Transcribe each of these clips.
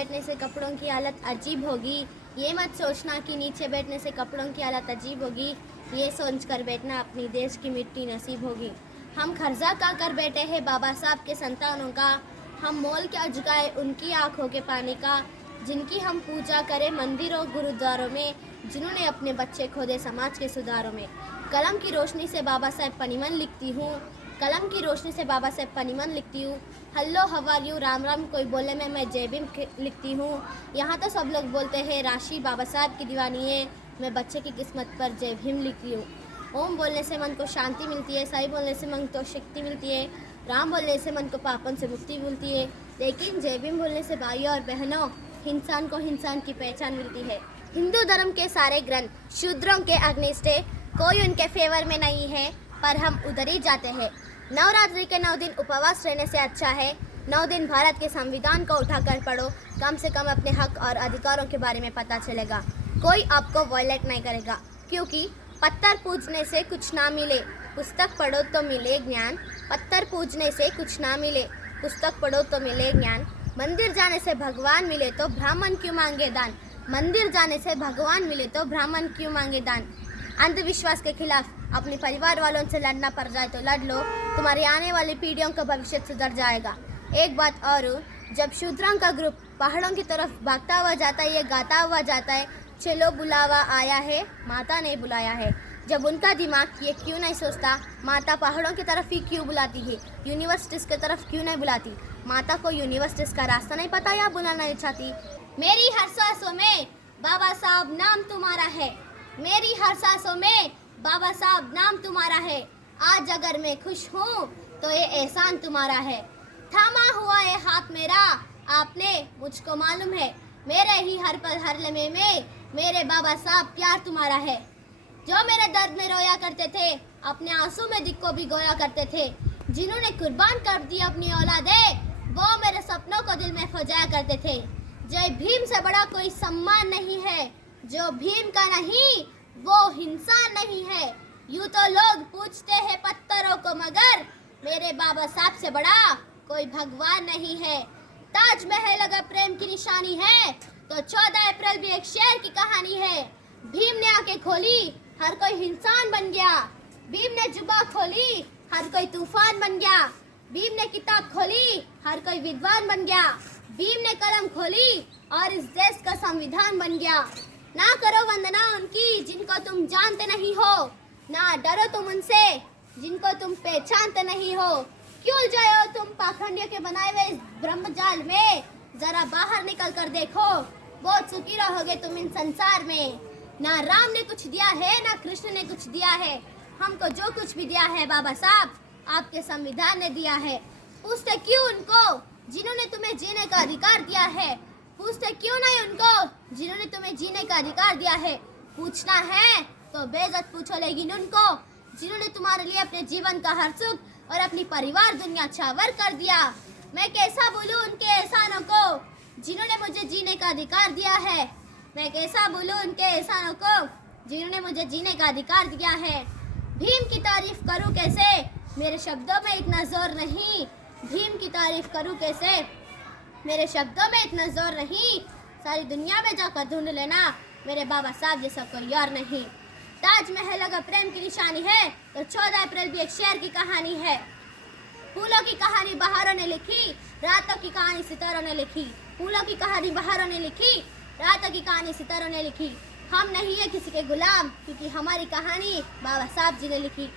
बैठने से कपड़ों की हालत अजीब होगी। ये मत सोचना कि नीचे बैठने से कपड़ों की हालत अजीब होगी। ये सोच कर बैठना अपनी देश की मिट्टी नसीब होगी। हम खर्जा का कर बैठे हैं बाबा साहब के संतानों का। हम मोल क्या चुकाए उनकी आंखों के पानी का। जिनकी हम पूजा करें मंदिरों गुरुद्वारों में, जिन्होंने अपने बच्चे खोदे समाज के सुधारों में। कलम की रोशनी से बाबा साहेब पनिमन लिखती हूँ। कलम की रोशनी से बाबा साहेब पनिमन लिखती हूँ। Hello how are you, Ram Ram कोई बोले मैं जय भीम लिखती हूँ। यहाँ तो सब लोग बोलते हैं राशि बाबा साहब की दीवानी है। मैं बच्चे की किस्मत पर जय भीम लिखती हूँ। ओम बोलने से मन को शांति मिलती है, साई बोलने से मन को शक्ति मिलती है, राम बोलने से मन को पापन से मुक्ति मिलती है। लेकिन जय भीम बोलने से भाइयों और बहनों, इंसान को इंसान की पहचान मिलती है। हिंदू धर्म के सारे ग्रंथ शूद्रों के अग्निष्ट है, कोई उनके फेवर में नहीं है, पर हम उधर ही जाते हैं। नवरात्रि के 9 दिन उपवास रहने से अच्छा है 9 दिन भारत के संविधान को उठाकर पढ़ो। कम से कम अपने हक और अधिकारों के बारे में पता चलेगा। कोई आपको वायलेट नहीं करेगा, क्योंकि पत्थर पूजने से कुछ ना मिले, पुस्तक पढ़ो तो मिले ज्ञान। पत्थर पूजने से कुछ ना मिले, पुस्तक पढ़ो तो मिले ज्ञान। मंदिर जाने से भगवान मिले तो ब्राह्मण क्यों मांगे दान। मंदिर जाने से भगवान मिले तो ब्राह्मण क्यों मांगे दान। अंधविश्वास के खिलाफ अपने परिवार वालों से लड़ना पड़ जाए तो लड़ लो, तुम्हारी आने वाली पीढ़ियों का भविष्य सुधर जाएगा। एक बात और, जब शूद्रों का ग्रुप पहाड़ों की तरफ भागता हुआ जाता है, ये गाता हुआ जाता है, चलो बुलावा आया है, माता ने बुलाया है। जब उनका दिमाग ये क्यों नहीं सोचता, माता पहाड़ों की तरफ ही क्यों बुलाती है, यूनिवर्सिटीज़ की तरफ क्यों नहीं बुलाती। माता को यूनिवर्सिटीज़ का रास्ता नहीं पता या बुलाना नहीं चाहती। मेरी हर सांसों में बाबा साहब नाम तुम्हारा है। मेरी हर सांसों में बाबा साहब नाम तुम्हारा है। आज अगर मैं खुश हूँ तो ये एहसान तुम्हारा है। थामा हुआ है हाथ मेरा, आपने मुझको मालूम है। मेरे ही हर पल हर लम्हे में मेरे बाबा साहब प्यार तुम्हारा है। जो मेरे दर्द में रोया करते थे, अपने आंसू में दिल को भिगोया करते थे, जिन्होंने कुर्बान कर दी अपनी औलादें, वो मेरे सपनों को दिल में फजाया करते थे। जय भीम से बड़ा कोई सम्मान नहीं है, जो भीम का नहीं वो इंसान नहीं है। यूं तो लोग पूछते हैं पत्थरों को, मगर मेरे बाबा साहब से बड़ा कोई भगवान नहीं है। ताजमहल अगर प्रेम की निशानी है तो 14 अप्रैल भी एक शेर की कहानी है। भीम ने आंखें खोली, हर कोई इंसान बन गया। भीम ने जुबान खोली, हर कोई तूफान बन गया। भीम ने किताब खोली, हर कोई विद्वान बन गया। भीम ने कलम खोली और इस देश का संविधान बन गया। ना करो वंदना उनकी जिनको तुम जानते नहीं हो, ना डरो तुम उनसे जिनको तुम पहचानते नहीं हो। क्यों जाओ तुम पाखंडियों के बनाए हुए इस ब्रह्मजाल में, जरा बाहर निकल कर देखो, बहुत सुखी रहोगे तुम इन संसार में। ना राम ने कुछ दिया है, ना कृष्ण ने कुछ दिया है, हमको जो कुछ भी दिया है बाबा साहब आपके संविधान ने दिया है। पूछते क्यों उनको जिन्होंने तुम्हें जीने का अधिकार दिया है। पूछते क्यों नहीं उनको जिन्होंने तुम्हें जीने का अधिकार दिया है। पूछना है तो बेइज्जत पूछो, लेकिन उनको जिन्होंने तुम्हारे लिए अपने जीवन का हर सुख और अपनी परिवार दुनिया छावर कर दिया। मैं कैसा भूलूं उनके एहसानों को जिन्होंने मुझे जीने का अधिकार दिया है। मैं कैसा भूलूं उनके एहसानों को जिन्होंने मुझे जीने का अधिकार दिया है। भीम की तारीफ करूं कैसे, मेरे शब्दों में इतना जोर नहीं। भीम की तारीफ करूं कैसे, मेरे शब्दों में इतना जोर नहीं। सारी दुनिया में जाकर ढूंढ लेना, मेरे बाबा साहब जैसा कोई और नहीं। ताजमहल अगर प्रेम की निशानी है तो 14 अप्रैल भी एक शेर की कहानी है। फूलों की कहानी बहारों ने लिखी, रातों की कहानी सितारों ने लिखी। फूलों की कहानी बहारों ने लिखी, रातों की कहानी सितारों ने लिखी। हम नहीं है किसी के गुलाम, क्योंकि हमारी कहानी बाबा साहब जी ने लिखी।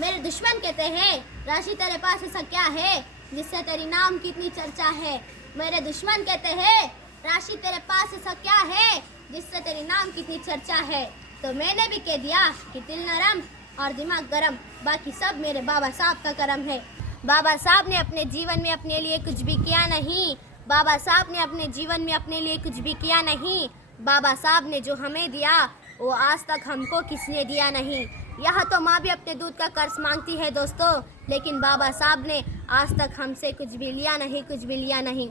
मेरे दुश्मन कहते हैं राशि तेरे पास ऐसा क्या है जिससे तेरी नाम की इतनी चर्चा है। मेरे दुश्मन कहते हैं राशि तेरे पास ऐसा क्या है जिससे तेरी नाम की इतनी चर्चा है। तो मैंने भी कह दिया कि दिल नरम और दिमाग गरम, बाकी सब मेरे बाबा साहब का करम है। बाबा साहब ने अपने जीवन में अपने लिए कुछ भी किया नहीं। बाबा साहब ने अपने जीवन में अपने लिए कुछ भी किया नहीं। बाबा साहब ने जो हमें दिया वो आज तक हमको किसने दिया नहीं। यह तो माँ भी अपने दूध का कर्ज मांगती है दोस्तों, लेकिन बाबा साहब ने आज तक हमसे कुछ भी लिया नहीं, कुछ भी लिया नहीं।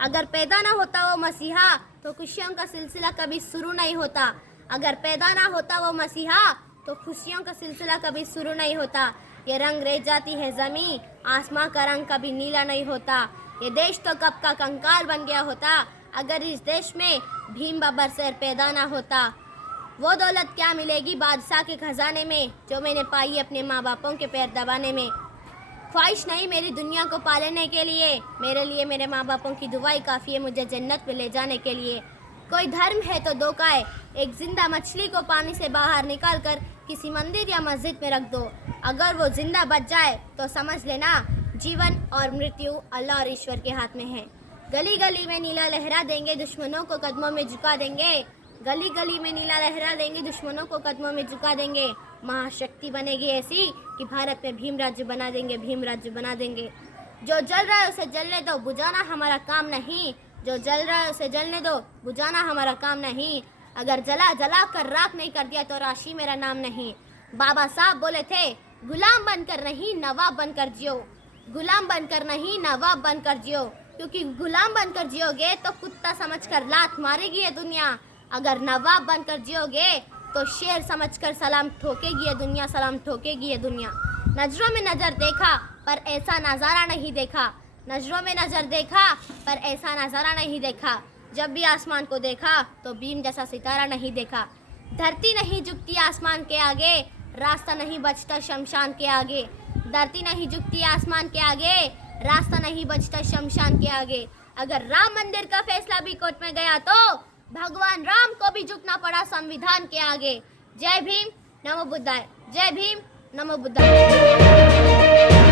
अगर पैदा ना होता वो मसीहा तो खुशियों का सिलसिला कभी शुरू नहीं होता। अगर पैदा ना होता वो मसीहा तो खुशियों का सिलसिला कभी शुरू नहीं होता। ये रंग रह जाती है ज़मीं, आसमां का रंग कभी नीला नहीं होता। ये देश तो कब का कंकाल बन गया होता अगर इस देश में भीम बाबर सर पैदा ना होता, वो दौलत क्या मिलेगी बादशाह के खजाने में जो मैंने पाई अपने माँ बापों के पैर दबाने में। ख्वाहिश नहीं मेरी दुनिया को पालने के लिए, मेरे लिए मेरे माँ बापों की दुआई काफ़ी है मुझे जन्नत में ले जाने के लिए। कोई धर्म है तो दो का है, एक जिंदा मछली को पानी से बाहर निकाल कर किसी मंदिर या मस्जिद में रख दो, अगर वो जिंदा बच जाए तो समझ लेना जीवन और मृत्यु अल्लाह और ईश्वर के हाथ में है। गली गली में नीला लहरा देंगे, दुश्मनों को कदमों में झुका देंगे। गली गली में नीला लहरा देंगे, दुश्मनों को कदमों में झुका देंगे। महाशक्ति बनेगी ऐसी कि भारत में भीम राज्य बना देंगे, भीम राज्य बना देंगे। जो जल रहा है उसे जलने दो, बुझाना हमारा काम नहीं। जो जल रहा है उसे जलने दो, बुझाना हमारा काम नहीं। अगर जला जला कर राख नहीं कर दिया तो राशि मेरा नाम नहीं। बाबा साहब बोले थे गुलाम बनकर नहीं नवाब बनकर जियो, गुलाम बनकर नहीं नवाब बनकर जियो, क्योंकि गुलाम बनकर जियोगे तो कुत्ता समझकर लात मारेगी ये दुनिया, अगर नवाब बनकर जियोगे तो शेर समझकर सलाम ठोकेगी ये दुनिया, सलाम ठोकेगी ये दुनिया। नजरों में नजर देखा पर ऐसा नज़ारा नहीं देखा, नजरों में नजर देखा पर ऐसा नज़ारा नहीं देखा। जब भी आसमान को देखा तो भीम जैसा सितारा नहीं देखा। धरती नहीं झुकती आसमान के आगे, रास्ता नहीं बचता शमशान के आगे। धरती नहीं झुकती आसमान के आगे, रास्ता नहीं बचता शमशान के आगे। अगर राम मंदिर का फैसला भी कोर्ट में गया तो भगवान राम को भी झुकना पड़ा संविधान के आगे। जय भीम, नमो बुद्धाय। जय भीम, नमो बुद्धाय।